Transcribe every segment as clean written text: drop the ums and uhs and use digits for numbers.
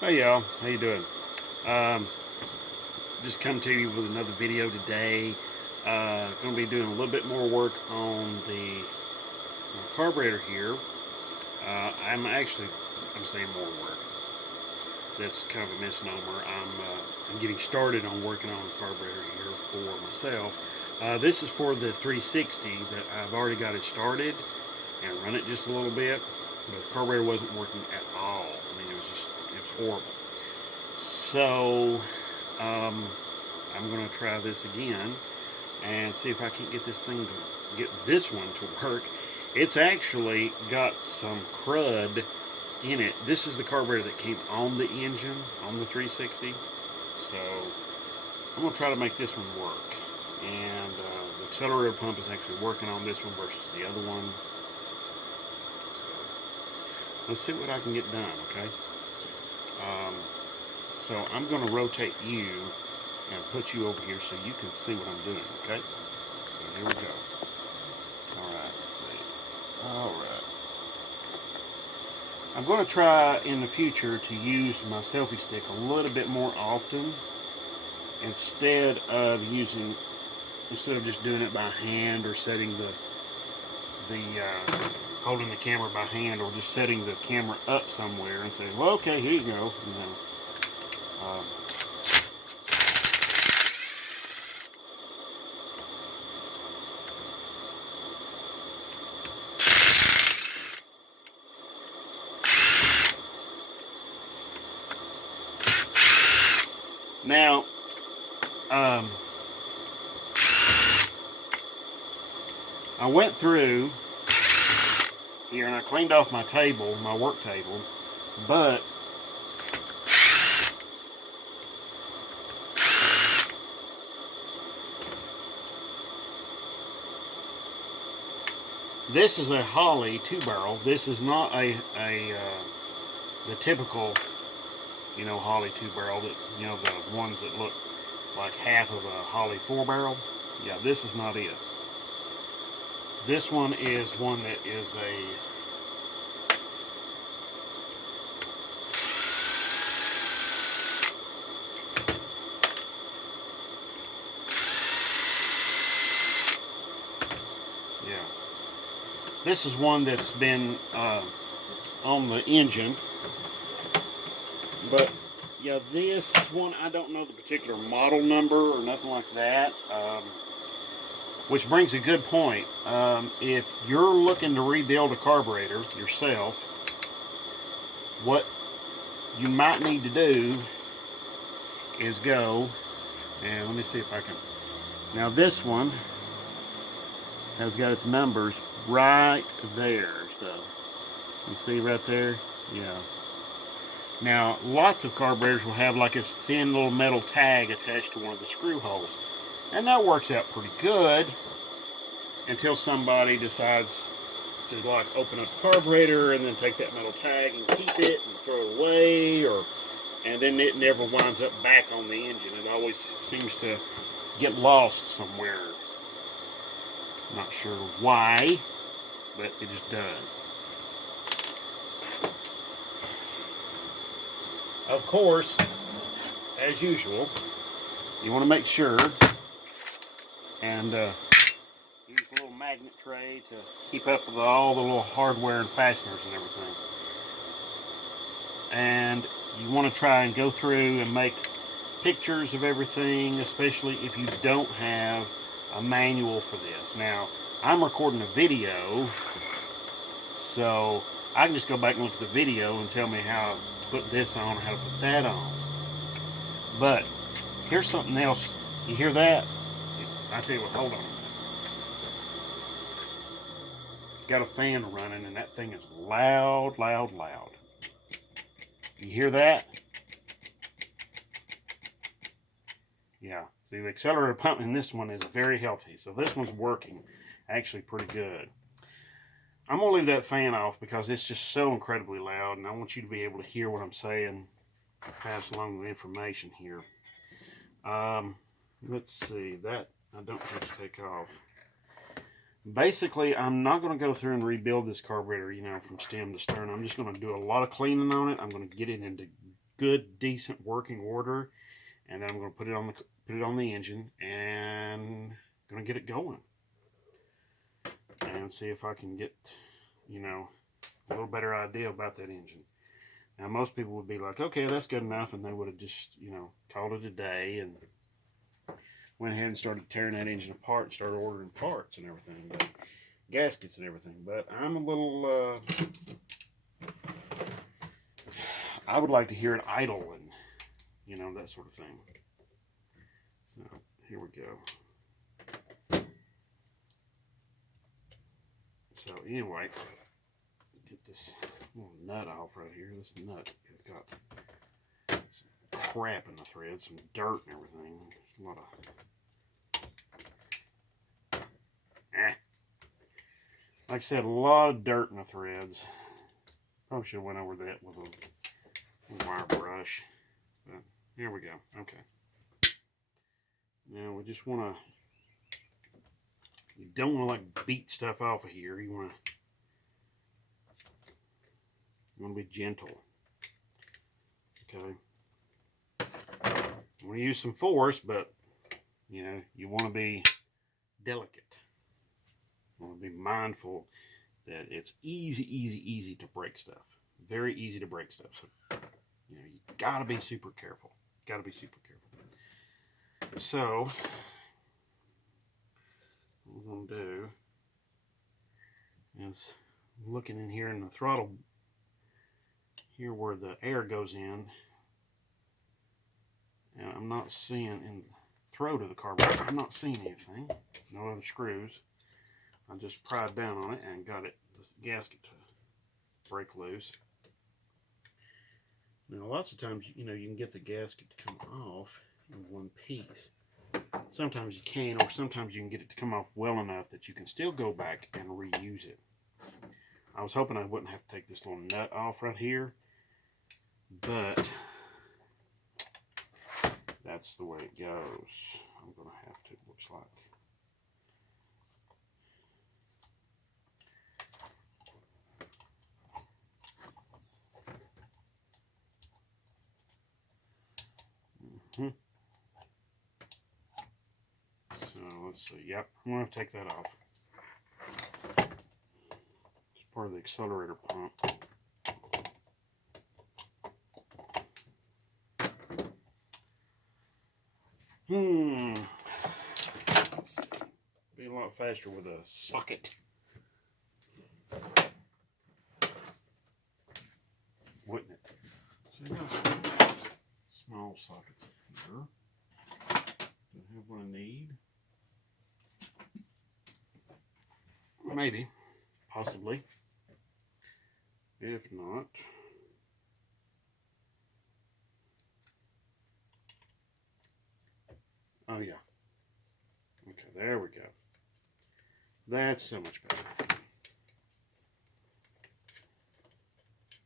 Hey y'all, how you doing? Um, just come to you with another video today. Going to be doing a little bit more work on the carburetor here. I'm saying more work. That's kind of a misnomer. I'm getting started on working on the carburetor here for myself. This is for the 360 that I've already got it started and run it just a little bit, but the carburetor wasn't working at all. I mean, it was horrible. So um, I'm going to try this again and see if I can get this one to work. It's actually got some crud in it. This is the carburetor that came on the engine on the 360. So I'm going to try to make this one work. And the accelerator pump is actually working on this one versus the other one. So let's see what I can get done, okay? Um, so I'm going to rotate you and put you over here so you can see what I'm doing, okay? So here we go. Alright, let's see. Alright. I'm going to try in the future to use my selfie stick a little bit more often instead of just doing it by hand or setting holding the camera by hand or just setting the camera up somewhere and saying, well, okay, here you go. Um, Now, I went through here and I cleaned off my table, my work table, but this is a Holley 2-barrel. This is not the typical, Holley 2-barrel that, the ones that look like half of a Holley 4-barrel. Yeah, this is not it. This one is one that is a yeah. This is one that's been on the engine, but yeah, this one I don't know the particular model number or nothing like that. Which brings a good point. If you're looking to rebuild a carburetor yourself, what you might need to do is go, and let me see if I can. Now this one has got its numbers right there. So you see right there? Yeah. Now lots of carburetors will have like this thin little metal tag attached to one of the screw holes. And that works out pretty good until somebody decides to like open up the carburetor and then take that metal tag and keep it and throw it away, and then it never winds up back on the engine. It always seems to get lost somewhere. Not sure why, but it just does. Of course, as usual, you want to make sure and use a little magnet tray to keep up with all the little hardware and fasteners and everything. And you want to try and go through and make pictures of everything, especially if you don't have a manual for this. Now, I'm recording a video, so I can just go back and look at the video and tell me how to put this on, how to put that on. But here's something else. You hear that? I tell you what, hold on. Got a fan running and that thing is loud, loud, loud. You hear that? Yeah. See, the accelerator pump in this one is very healthy. So this one's working actually pretty good. I'm going to leave that fan off because it's just so incredibly loud, and I want you to be able to hear what I'm saying and pass along the information here. Let's see. That I don't have to take off. Basically, I'm not going to go through and rebuild this carburetor, from stem to stern. I'm just going to do a lot of cleaning on it. I'm going to get it into good, decent working order, and then I'm going to put it on the engine, and going to get it going, and see if I can get, you know, a little better idea about that engine. Now, most people would be like, okay, that's good enough, and they would have just, you know, called it a day and went ahead and started tearing that engine apart and started ordering parts and everything, but gaskets and everything. But I'm a little, I would like to hear it idle and, you know, that sort of thing. So, here we go. So, anyway, get this little nut off right here. This nut has got some crap in the thread, some dirt and everything. There's a lot of like I said, a lot of dirt in the threads. Probably should have went over that with a wire brush. But here we go. Okay. Now we just want to, you don't want to like beat stuff off of here. You want to be gentle. Okay. You want to use some force, but you know, you want to be delicate. You want to be mindful that it's easy to break stuff. Very easy to break stuff. So, you know, you gotta be super careful. Gotta be super careful. So, what we're gonna do is looking in here in the throttle, here where the air goes in, and I'm not seeing in the throat of the carburetor, I'm not seeing anything. No other screws. I just pried down on it and got it, this gasket to break loose. Now, lots of times, you know, you can get the gasket to come off in one piece. Sometimes you can, or sometimes you can get it to come off well enough that you can still go back and reuse it. I was hoping I wouldn't have to take this little nut off right here, but that's the way it goes. I'm going to have to, it looks like. So let's see. Yep, I'm going to take that off. It's part of the accelerator pump. Let's see. Be a lot faster with a socket. Wouldn't it? So you got small sockets here. Do I have what I need? Maybe. Possibly. If not, oh yeah. Okay, there we go. That's so much better.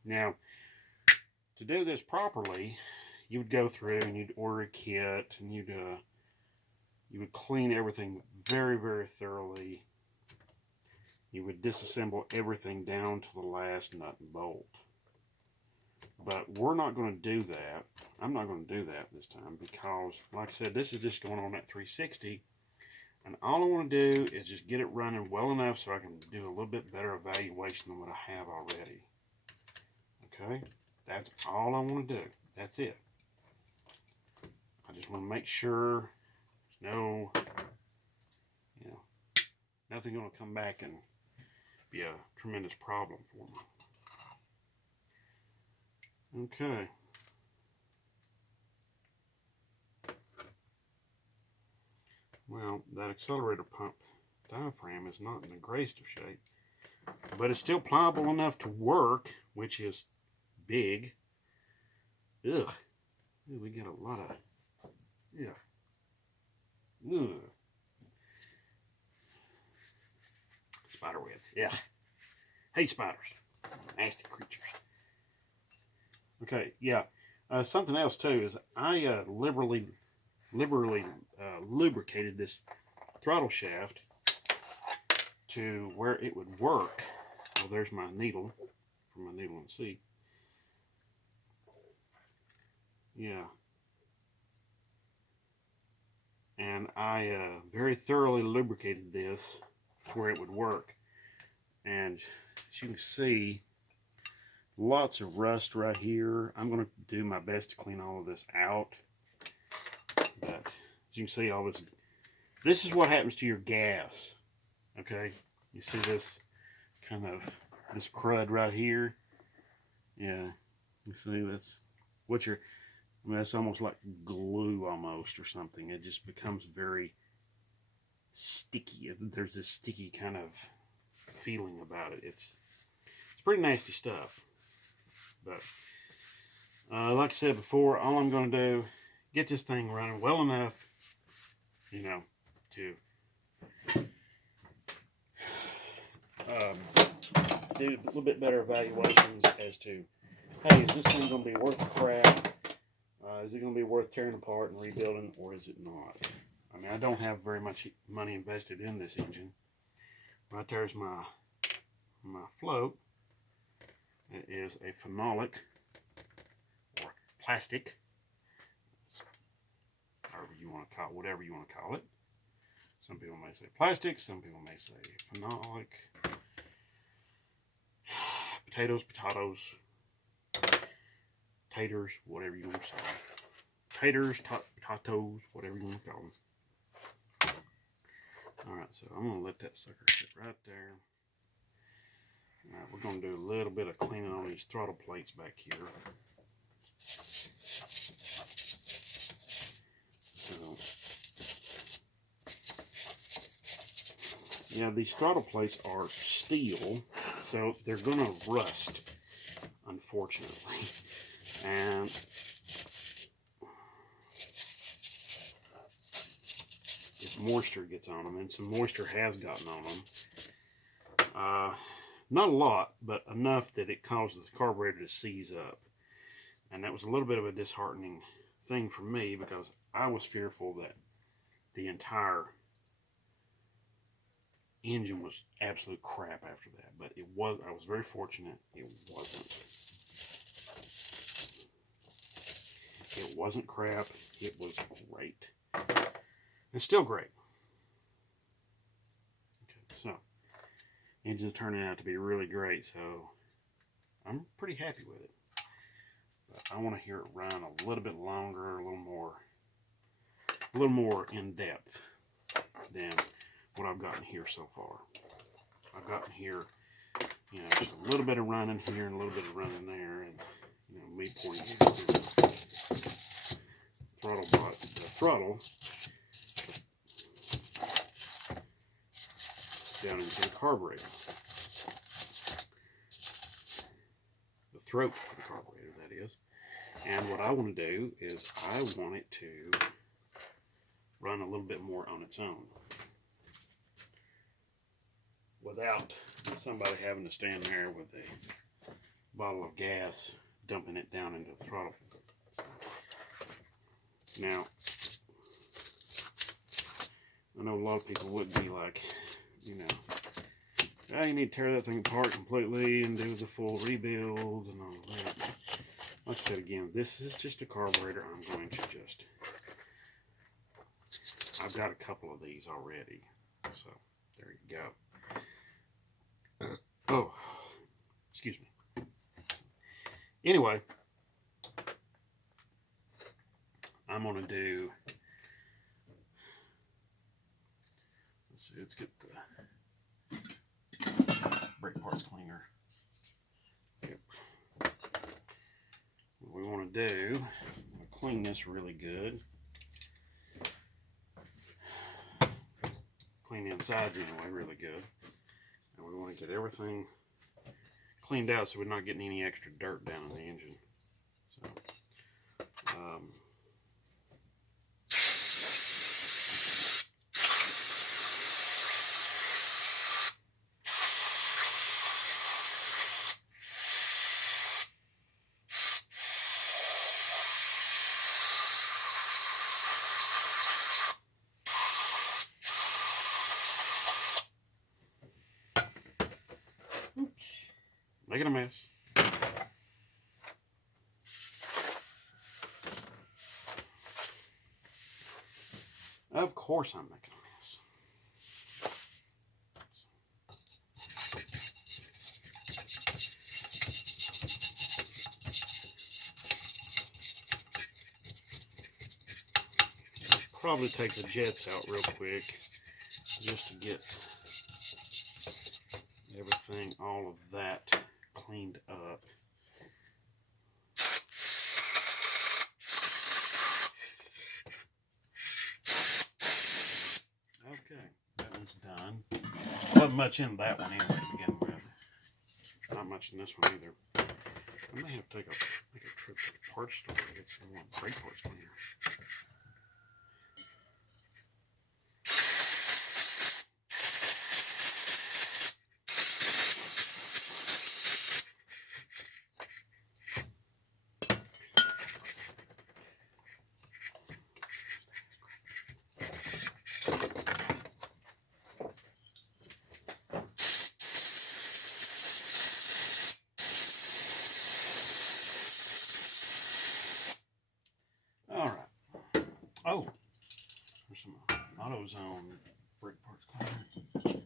Now, to do this properly, you would go through and you'd order a kit, and you would clean everything very thoroughly. You would disassemble everything down to the last nut and bolt. But we're not going to do that. I'm not going to do that this time because, like I said, this is just going on that 360. And all I want to do is just get it running well enough so I can do a little bit better evaluation than what I have already. Okay? That's all I want to do. That's it. I just want to make sure there's no, you know, nothing going to come back and be a tremendous problem for me. Okay. Well, that accelerator pump diaphragm is not in the greatest of shape, but it's still pliable enough to work, which is big. Ugh. Ooh, we got a lot of, yeah. Ugh. Spider web, yeah. Hey, spiders. Nasty creatures. Okay, yeah. Something else, too, is I liberally lubricated this throttle shaft to where it would work. Well, there's my needle for my needle and seat. Yeah. And I very thoroughly lubricated this where it would work. And as you can see, lots of rust right here. I'm going to do my best to clean all of this out. But as you can see, all this is what happens to your gas. Okay, you see this kind of this crud right here. Yeah, you see that's what you're. I mean, that's almost like glue almost or something. It just becomes very sticky. There's this sticky kind of feeling about it. It's pretty nasty stuff. But like I said before, all I'm going to do, get this thing running well enough, you know, to do a little bit better evaluations as to, hey, is this thing going to be worth the crap? Is it going to be worth tearing apart and rebuilding, or is it not? I mean, I don't have very much money invested in this engine. Right there's my float. It is a phenolic or plastic, however you want to call it, whatever you want to call it. Some people may say plastic, some people may say phenolic. Potatoes, taters, whatever you want to say. Taters, potatoes, whatever you want to call them. Alright, so I'm going to let that sucker sit right there. Alright, we're going to do a little bit of cleaning on these throttle plates back here. So, yeah, these throttle plates are steel, so they're going to rust, unfortunately. And if moisture gets on them, and some moisture has gotten on them, not a lot, but enough that it causes the carburetor to seize up. And that was a little bit of a disheartening thing for me, because I was fearful that the entire engine was absolute crap after that. But it was, I was very fortunate it wasn't. It wasn't crap, it was great. It's still great. Okay, so engine's turning out to be really great, so I'm pretty happy with it. But I want to hear it run a little bit longer, a little more in depth than what I've gotten here so far. I've gotten here, you know, just a little bit of running here and a little bit of running there, and you know, me pointing at the throttle down into the carburetor, the throat of the carburetor, that is. And what I want to do is I want it to run a little bit more on its own, without somebody having to stand there with a bottle of gas dumping it down into the throttle. Now, I know a lot of people would be like, you know, oh, you need to tear that thing apart completely and do the full rebuild and all that. Like I said again, this is just a carburetor. I'm going to just, I've got a couple of these already, so there you go. Oh, excuse me. Anyway, I'm going to do, let's see, let's get the brake parts cleaner. Yep. What we want to do, I'm going to clean this really good. Clean the insides anyway really good. And we want to get everything cleaned out so we're not getting any extra dirt down in the engine. So, oops, making a mess. Of course I'm making a mess. Probably take the jets out real quick just to get everything, all of that cleaned up. Okay, that one's done. Wasn't much in that one anyway to begin with. Not much in this one either. I may have to make a trip to the parts store to get some more brake parts cleaner. Alright. Oh, there's some AutoZone brake parts cleaner.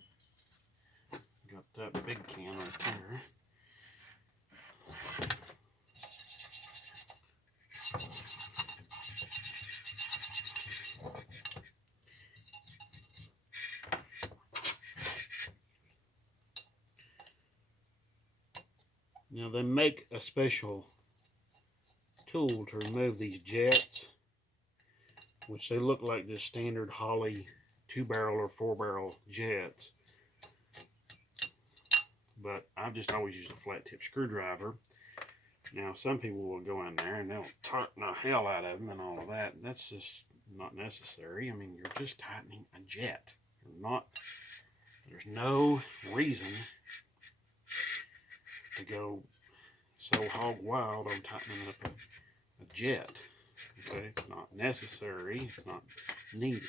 Got that big can right there. Now they make a special tool to remove these jets, which they look like the standard Holley 2-barrel or 4-barrel jets. But I've just always used a flat tip screwdriver. Now some people will go in there and they'll tighten the hell out of them and all of that. That's just not necessary. I mean, you're just tightening a jet. There's no reason to go so hog wild on tightening up a jet. Okay, it's not necessary, it's not needed.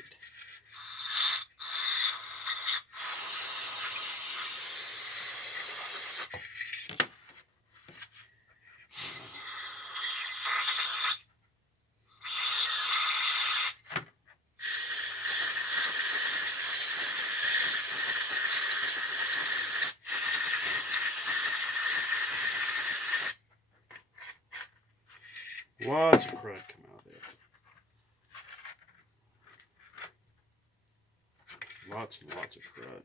Lots of crud come out of this. Lots and lots of crud.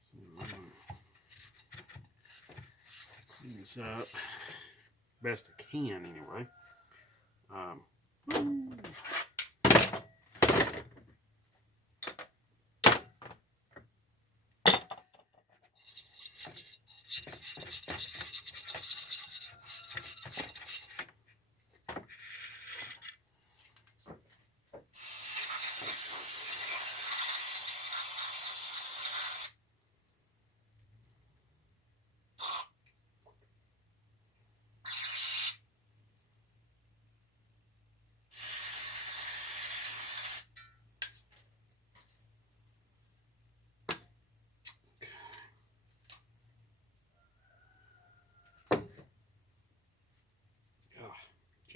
So I'm going to clean this up best I can anyway.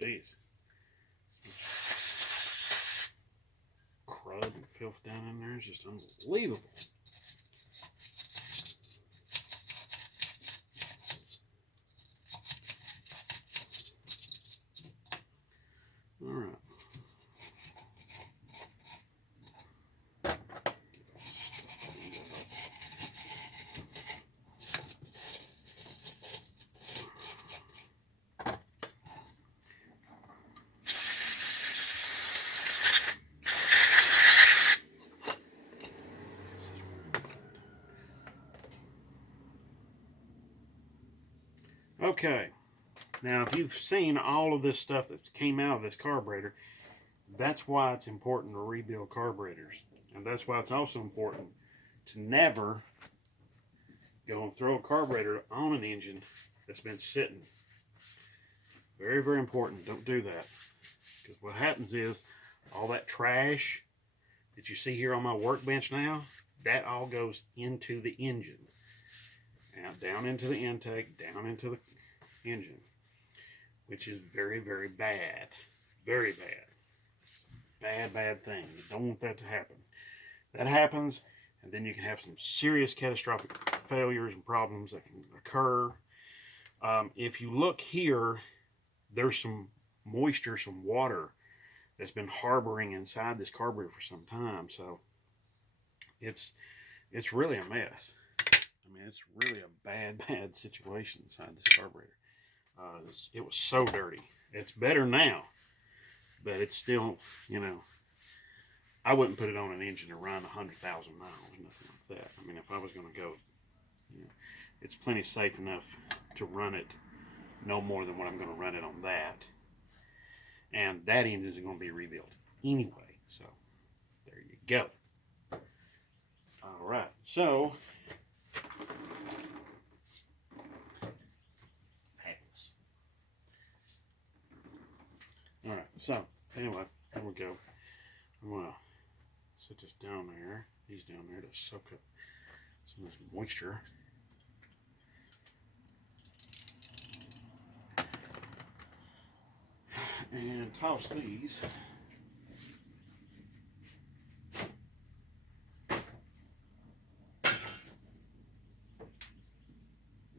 Jeez. Crud and filth down in there is just unbelievable. All right. Okay, now if you've seen all of this stuff that came out of this carburetor, that's why it's important to rebuild carburetors. And that's why it's also important to never go and throw a carburetor on an engine that's been sitting. Very, very important. Don't do that. Because what happens is all that trash that you see here on my workbench now, that all goes into the engine. And down into the intake, down into the engine, which is very, very bad. Very bad. It's a bad, bad thing. You don't want that to happen. That happens, and then you can have some serious catastrophic failures and problems that can occur. If you look here, there's some moisture, some water that's been harboring inside this carburetor for some time. So it's really a mess. I mean, it's really a bad, bad situation inside this carburetor. It was so dirty. It's better now, but it's still, you know, I wouldn't put it on an engine to run 100,000 miles, nothing like that. I mean, if I was going to go, you know, it's plenty safe enough to run it no more than what I'm going to run it on that. And that engine is going to be rebuilt anyway. So there you go. All right. So all right. So anyway, there we go. I'm going to set this down there. These down there to soak up some of this moisture. And toss these.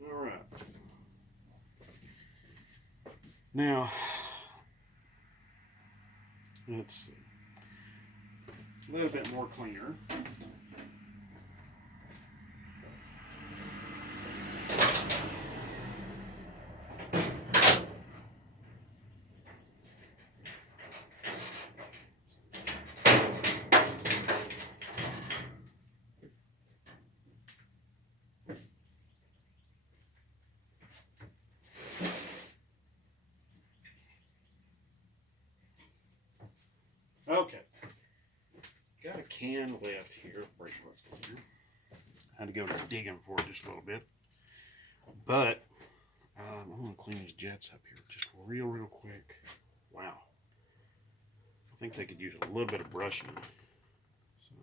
All right. Now, let's see. A little bit more cleaner. Okay, got a can left here. Break right here. I had to go digging for it just a little bit, but I'm going to clean these jets up here just real quick. Wow, I think they could use a little bit of brushing. So,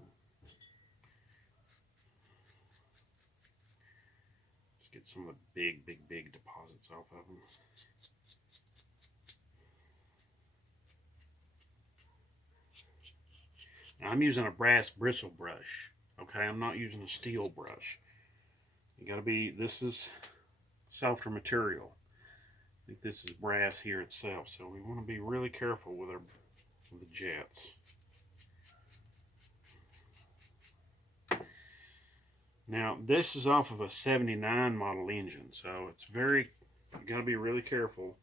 just get some of the big deposits off of them. Now, I'm using a brass bristle brush, okay? I'm not using a steel brush. You gotta be, this is softer material. I think this is brass here itself, so we want to be really careful with the jets. Now, this is off of a 79 model engine, so it's you gotta be really careful.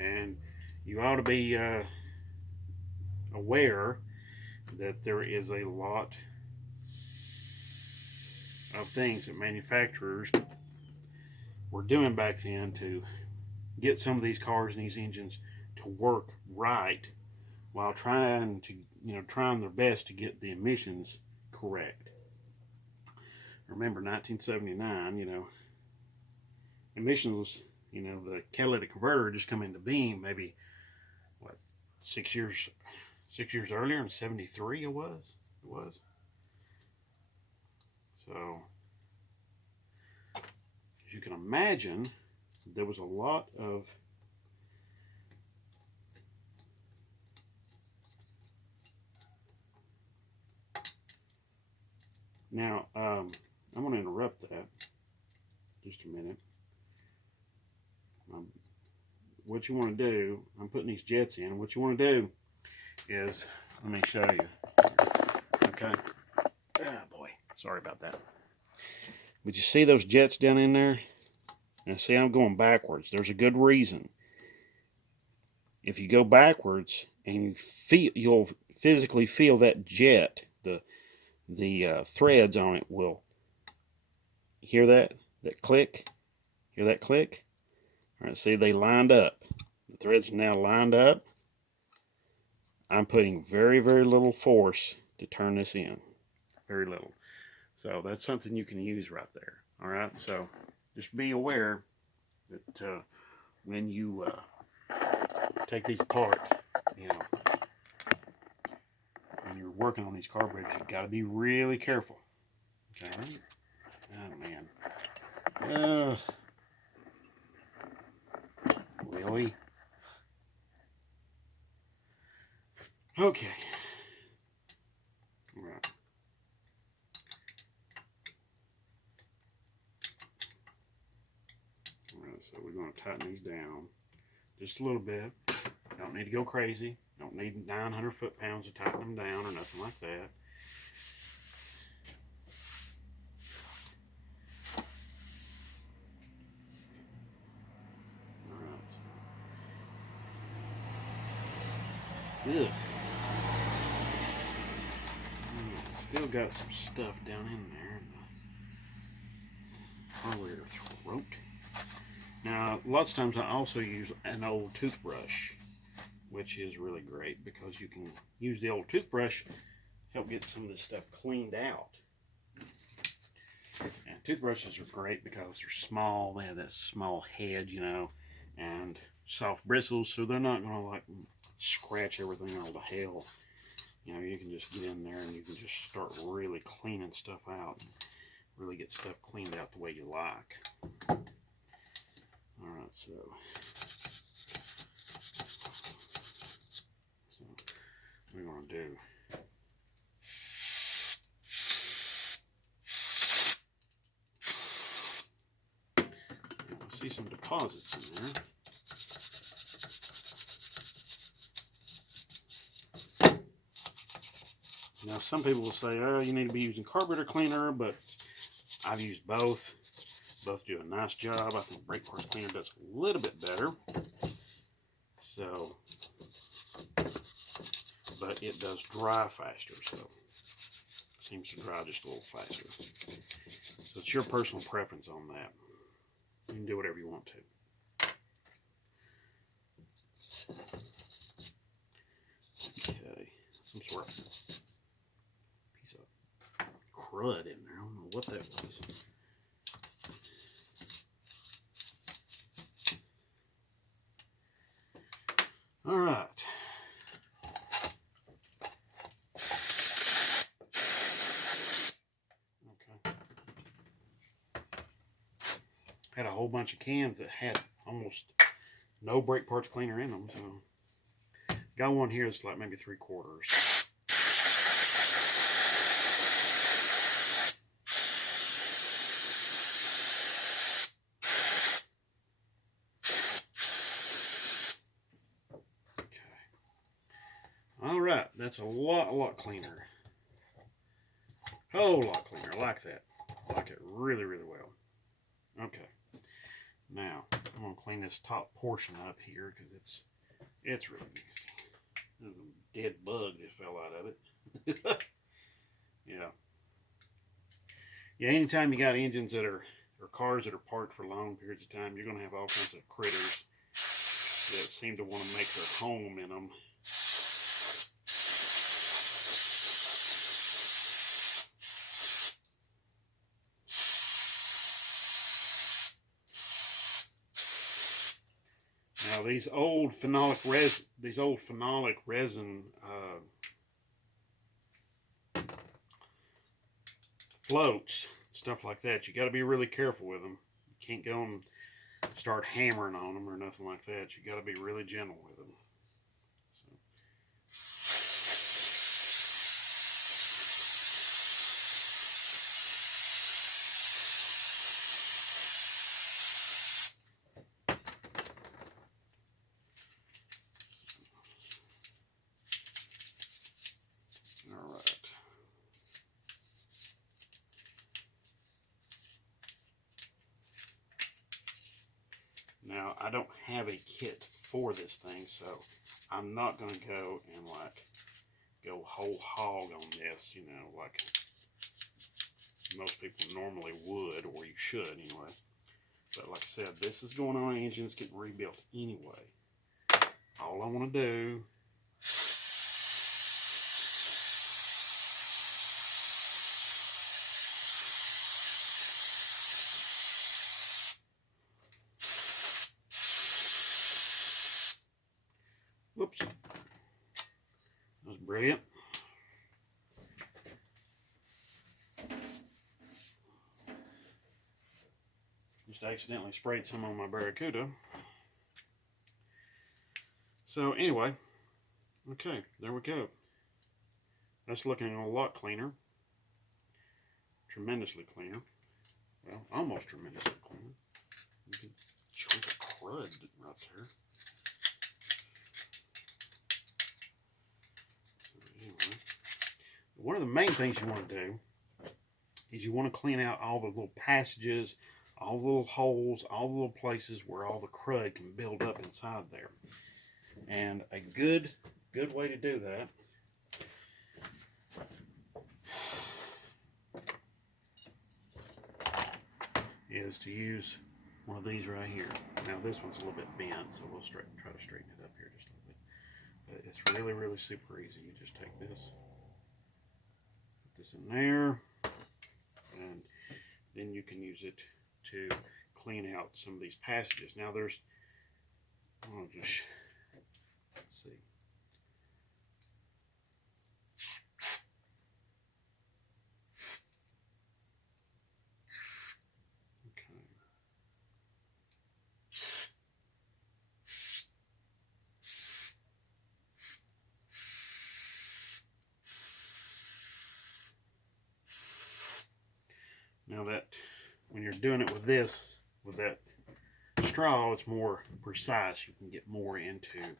And you ought to be aware that there is a lot of things that manufacturers were doing back then to get some of these cars and these engines to work right, while trying their best to get the emissions correct. Remember, 1979, emissions, the catalytic converter just come into being maybe, what, 6 years earlier, in 73 it was. So, as you can imagine, there was a lot of now, I'm going to interrupt that just a minute. What you want to do, I'm putting these jets in. What you want to do is, let me show you. Okay. Ah, boy. Sorry about that. But you see those jets down in there? Now, see, I'm going backwards. There's a good reason. If you go backwards and you'll physically feel that jet, the threads on it will hear that click. Hear that click? All right, see, they lined up. The threads are now lined up. I'm putting very little force to turn this in. Very little. So that's something you can use right there. All right, so just be aware that when you take these apart, when you're working on these carburetors, you've got to be really careful. Okay, ready? Oh man. Really? Okay. All right. Alright, so we're going to tighten these down just a little bit. Don't need to go crazy. Don't need 900 foot-pounds to tighten them down or nothing like that. Alright. Ugh. Still got some stuff down in there in the carburetor throat. Now, lots of times I also use an old toothbrush, which is really great because you can use the old toothbrush to help get some of this stuff cleaned out. And toothbrushes are great because they're small, they have that small head, you know, and soft bristles, so they're not going to like scratch everything all to hell. You know, you can just get in there and you can just start really cleaning stuff out and really get stuff cleaned out the way you like. Alright, so what we're going to do. I see some deposits in there. Now, some people will say, oh, you need to be using carburetor cleaner, but I've used both. Both do a nice job. I think brake parts cleaner does a little bit better. So, but it does dry faster, so it seems to dry just a little faster. So it's your personal preference on that. You can do whatever you want to. Okay, some sort of piece of crud in there. I don't know what that was. All right. Okay. Had a whole bunch of cans that had almost no brake parts cleaner in them, so got one here that's like maybe 3/4. Alright, that's a lot cleaner. Whole lot cleaner. I like that. I like it really well. Okay. Now, I'm going to clean this top portion up here because it's really nasty. There's a dead bug just fell out of it. Yeah. Yeah, anytime you got engines that are, or cars that are parked for long periods of time, you're going to have all kinds of critters that seem to want to make their home in them. Now these old phenolic resin floats, stuff like that, you got to be really careful with them. You can't go and start hammering on them or nothing like that. You got to be really gentle with them. So. All right. Now, I don't have a kit for this thing, so I'm not going to go and like go whole hog on this, you know, like most people normally would, or you should anyway. But like I said, this is going on an engine that's getting rebuilt anyway. All I want to do whoops. That was brilliant. accidentally sprayed some on my Barracuda. So anyway, okay, there we go. That's looking a lot cleaner. Tremendously cleaner. Well, almost tremendously cleaner. Big chunk of crud right there. So anyway, one of the main things you want to do is you want to clean out all the little passages, all the little holes, all the little places where all the crud can build up inside there. And a good way to do that is to use one of these right here. Now this one's a little bit bent, so we'll try to straighten it up here just a little bit. But it's really super easy. You just take this, put this in there, and then you can use it to clean out some of these passages. Now there's, I'll just see. Okay. Now that, when you're doing it with this, with that straw, it's more precise. You can get more into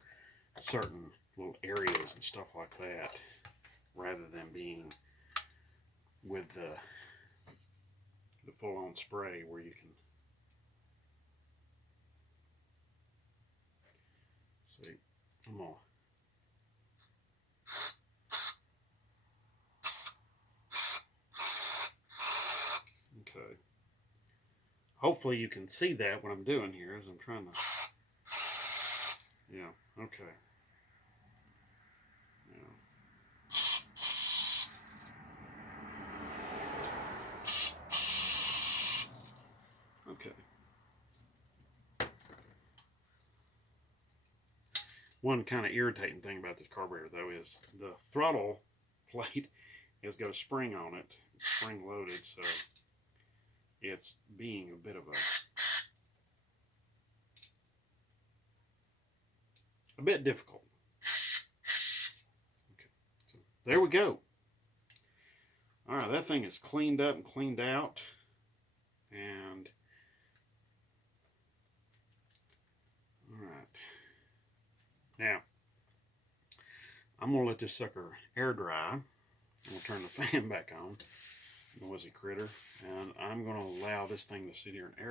certain little areas and stuff like that, rather than being with the full-on spray where you can see. I'm gonna okay. Hopefully you can see that what I'm doing here as I'm trying to, yeah, okay. Yeah. Okay. One kind of irritating thing about this carburetor though is the throttle plate has got a spring on it, spring loaded, so it's being a bit of a bit difficult. Okay, so there we go. All right, that thing is cleaned up and cleaned out, and all right. Now, I'm gonna let this sucker air dry. I'm gonna turn the fan back on, noisy critter, and I'm gonna allow this thing to sit here and air